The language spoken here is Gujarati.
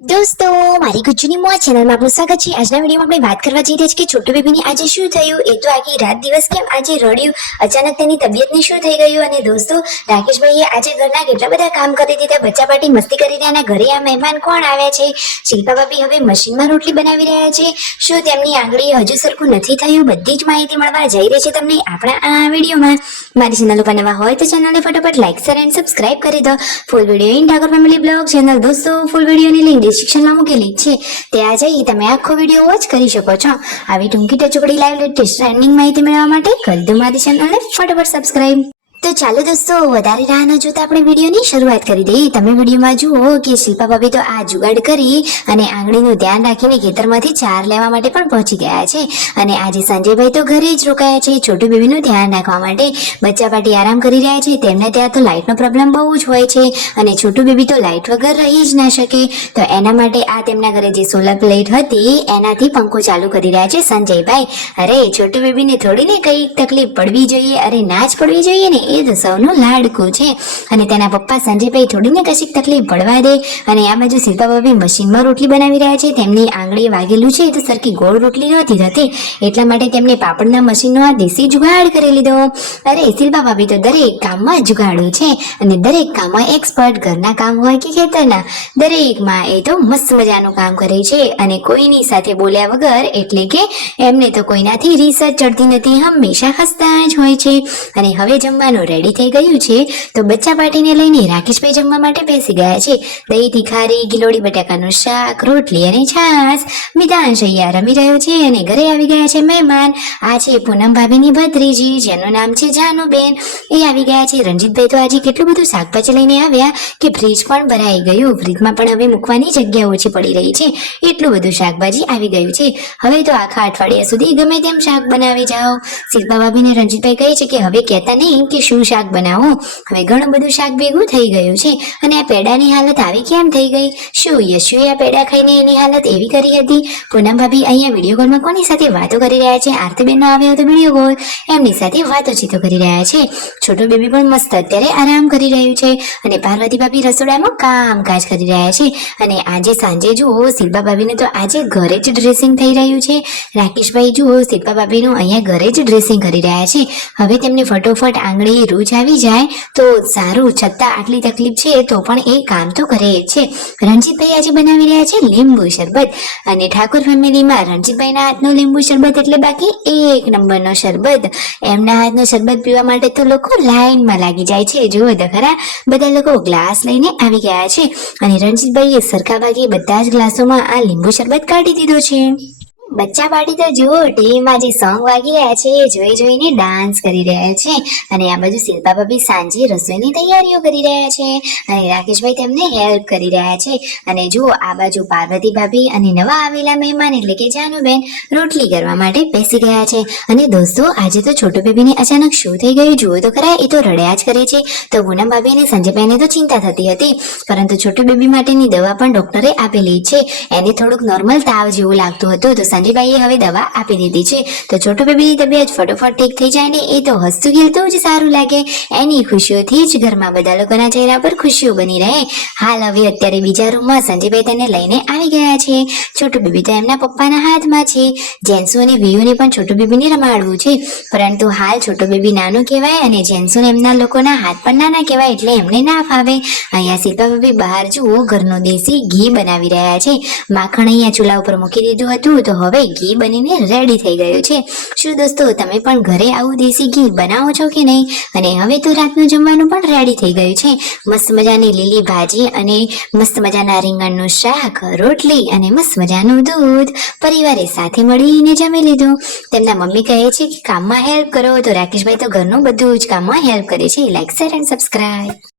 દોસ્તો મારી ગુજ્જુની મોજ ચેનલમાં આપનું સ્વાગત છે। આજના વિડીયોમાં આપણે વાત કરવા જઈ રહ્યા છીએ કે છોટુ બેબીને આજે શું થયું। એ તો આખી રાત દિવસ કેમ આજે રડ્યું, અચાનક તેની તબિયતને શું થઈ ગયું। અને દોસ્તો રાકેશભાઈએ આજે ઘરના કેટલા બધા કામ કરી દીધા, બચ્ચા પાર્ટી મસ્તી કરી રહ્યા અને ઘરે આ મહેમાન કોણ આવ્યા છે। શિલ્પા ભાભી હવે મશીનમાં રોટલી બનાવી રહ્યા છે। શું તેમની આંગળી હજુ સરખું નથી થયું, બધી જ માહિતી મળવા જઈ રહી છે તમને આપણા આ વિડીયોમાં। મારી ચેનલ ઉપર નવા હોય તો ચેનલને ફટાફટ લાઈક શેર એન્ડ સબસ્ક્રાઇબ કરી દો। Full video in Thakor family blog channel દોસ્તો ફૂલ વિડીયોની લિંક ડિસ્ક્રિપ્શનમાં મૂકેલી છે, ત્યાં જઈ તમે આખો વિડીયો વોચ કરી શકો છો। આવી ટૂંકી ટચુકડી લાઈવ લેટેસ્ટ ટ્રેન્ડિંગ માહિતી મેળવવા માટે કરી દો મારી ચેનલને ફટાફટ સબસ્ક્રાઇબ। તો ચાલો દોસ્તો વધારે રાહ ન જોતા આપણે વિડીયોની શરૂઆત કરી દઈએ। તમે વિડીયોમાં જુઓ કે શિલ્પા ભાભી તો આ જુગાડ કરી અને આંગળીનું ધ્યાન રાખીને ખેતરમાંથી ચાર લેવા માટે પણ પહોંચી ગયા છે। અને આજે સંજયભાઈ તો ઘરે જ રોકાયા છે છોટુ બેબીનું ધ્યાન રાખવા માટે। બચ્ચા પાર્ટી આરામ કરી રહ્યા છે, તેમને ત્યાં તો લાઇટનો પ્રોબ્લેમ બહુ જ હોય છે અને છોટુ બેબી તો લાઇટ વગર રહી જ ના શકે। તો એના માટે આ તેમના ઘરે જે સોલર પ્લેટ હતી એનાથી પંખો ચાલુ કરી રહ્યા છે સંજયભાઈ। અરે છોટુ બેબીને થોડીને કઈ તકલીફ પડવી જોઈએ, અરે ના જ પડવી જોઈએ ને, એ તો સૌનું લાડકું છે અને તેના પપ્પા સંજયભાઈ થોડીને કશીક તકલીફ પડવા દે। અને આ બાજુ શિલ્પા ભાભી મશીનમાં રોટલી બનાવી રહ્યા છે, તેમની આંગળીએ વાગેલું છે તો સરખી ગોળ રોટલી નહોતી થતી, એટલા માટે તેમને પાપડના મશીનનો આ દેશી જુગાડ કરી લીધો। અરે શિલ્પા ભાભી તો દરેક કામમાં જુગાડું છે અને દરેક કામમાં એક્સપર્ટ, ઘરના કામ હોય કે ખેતરના દરેકમાં એ તો મસ્ત મજાનું કામ કરે છે અને કોઈની સાથે બોલ્યા વગર, એટલે કે એમને તો કોઈનાથી રિસર્ચ ચડતી નથી, હંમેશા હસતા જ હોય છે। અને હવે જમવાનું રેડી થઈ ગયું છે તો બચ્ચા પાર્ટીને લઈને રાકેશભાઈ જમવા માટે બેસી ગયા છે। દહીં તીખારી, ગિલોડી બટાકાનું શાક, રોટલી અને છાશ। મિતાંશ અહીંયા રમી રહ્યો છે અને ઘરે આવી ગયા છે મહેમાન। આ છે પૂનમ ભાભીની ભત્રીજી જેનું નામ છે જાનુબેન, એ આવી ગયા છે। રણજીતભાઈ તો આજે કેટલું બધું શાકભાજી લઈને આવ્યા કે ફ્રીજ પણ ભરાઈ ગયું, ફ્રીજમાં પણ હવે મૂકવાની જગ્યા ઓછી પડી રહી છે, એટલું બધું શાકભાજી આવી ગયું છે। હવે તો આખા અઠવાડિયા સુધી ગમે તેમ શાક બનાવી જાઓ। શિલ્પા ભાભીને રણજીતભાઈ કહે છે કે હવે કહેતા નહીં કે શું શાક બનાવો, હવે ઘણું બધું શાક ભેગું થઈ ગયું છે। અને આ પેડાની હાલત આવી કેમ થઈ ગઈ, શું યશુએ આ પેડા ખાઈને એની હાલત એવી કરી હતી। પૂનમ ભાભી અહીંયા વિડીયો કોલમાં કોની સાથે વાતો કરી રહ્યા છે, આરતીબેનનો આવ્યો હતો વિડીયો કોલ, એમની સાથે વાતોચીતો કરી રહ્યા છે। છોટુ બેબી પણ મસ્ત અત્યારે આરામ કરી રહ્યું છે અને પાર્વતી ભાભી રસોડામાં કામકાજ કરી રહ્યા છે। અને આજે સાંજે જુઓ શિલ્પા ભાભીને તો આજે ઘરે જ ડ્રેસિંગ થઈ રહ્યું છે। રાકેશભાઈ જુઓ શિલ્પા ભાભીનું અહીંયા ઘરે જ ડ્રેસિંગ કરી રહ્યા છે। હવે તેમને ફટોફટ આંગળીએ રૂચ આવી જાય તો સારું, છતાં આટલી તકલીફ છે તો પણ એ કામ તો કરે જ છે। રણજીતભાઈ આજે બનાવી રહ્યા છે લીંબુ શરબત અને ઠાકોર ફેમિલીમાં રણજીતભાઈના હાથનો લીંબુ શરબત એટલે બાકી એક નંબરનો શરબત। એમના હાથનો શરબત પીવા માટે તો લોકો લાઈનમાં લાગી જાય છે। જુઓ તો ખરા, બધા લોકો ગ્લાસ લઈને આવી ગયા છે અને રણજીતભાઈએ સરખા ભાગે બધા જ ગ્લાસોમાં આ લીંબુ શરબત કાઢી દીધો છે। બચ્ચા પાર્ટી તો જુઓ ટીવીમાં જે સોંગ વાગી રહ્યા છે એ જોઈ જોઈને ડાન્સ કરી રહ્યા છે અને આ બાજુ શિલ્પા ભાભી સાંજે રસોઈની તૈયારીઓ કરી રહ્યા છે અને રાકેશભાઈ તેમને હેલ્પ કરી રહ્યા છે। અને જુઓ આ બાજુ પાર્વતી ભાભી અને નવા આવેલા મહેમાન એટલે કે જાનુબેન રોટલી કરવા માટે બેસી ગયા છે। અને દોસ્તો આજે તો છોટુ બેબીને અચાનક શું થઈ ગયું જુઓ તો ખરા, એ તો રડ્યા જ કરે છે। તો પૂનમ ભાભી અને સંજયભાઈને તો ચિંતા થતી હતી, પરંતુ છોટુ બેબી માટેની દવા પણ ડોક્ટરે આપેલી છે। એને થોડુંક નોર્મલ તાવ જેવું લાગતું હતું તો સંજયભાઈએ હવે દવા આપી દીધી છે, તો છોટુ બેબીની તબિયત ફટોફટ ઠીક થઈ જાય ને એ તો હસતું ખેલતું જ સારું લાગે। એની ખુશીઓથી જ ઘરમાં બધા લોકોના ચહેરા પર ખુશીઓ બની રહે। હાલ હવે અત્યારે બીજા રૂમમાં સંજયભાઈ તેને લઈને આવી ગયા છે। છોટુ બેબી તો એમના પપ્પાના હાથમાં છે। જેન્સુ અને વિયુને પણ છોટુ બેબીને રમાડવું છે, પરંતુ હાલ છોટુ બેબી નાનું કહેવાય અને જેન્સુ એમના લોકોના હાથ પણ નાના કહેવાય, એટલે એમને ના ફાવે। અહીંયા શિલ્પા ભાભી બહાર જુઓ ઘરનું દેશી ઘી બનાવી રહ્યા છે। માખણ અહીંયા ચૂલા ઉપર મૂકી દીધું હતું તો હવે ઘી બનીને રેડી થઈ ગયું છે। શું દોસ્તો તમે પણ ઘરે આવું દેશી ઘી બનાવો છો કે નહીં? અને હવે તો રાતનું જમવાનું પણ રેડી થઈ ગયું છે। મસ્ત મજાની લીલી ભાજી અને મસ્ત મજાના રીંગણનું શાક, રોટલી અને મસ્ત મજાનું દૂધ, પરિવારે સાથે મળીને જમી લીધું। તેમના મમ્મી કહે છે કે કામમાં હેલ્પ કરો, તો રાકેશભાઈ તો ઘરનું બધું જ કામમાં હેલ્પ કરે છે। Like share and subscribe.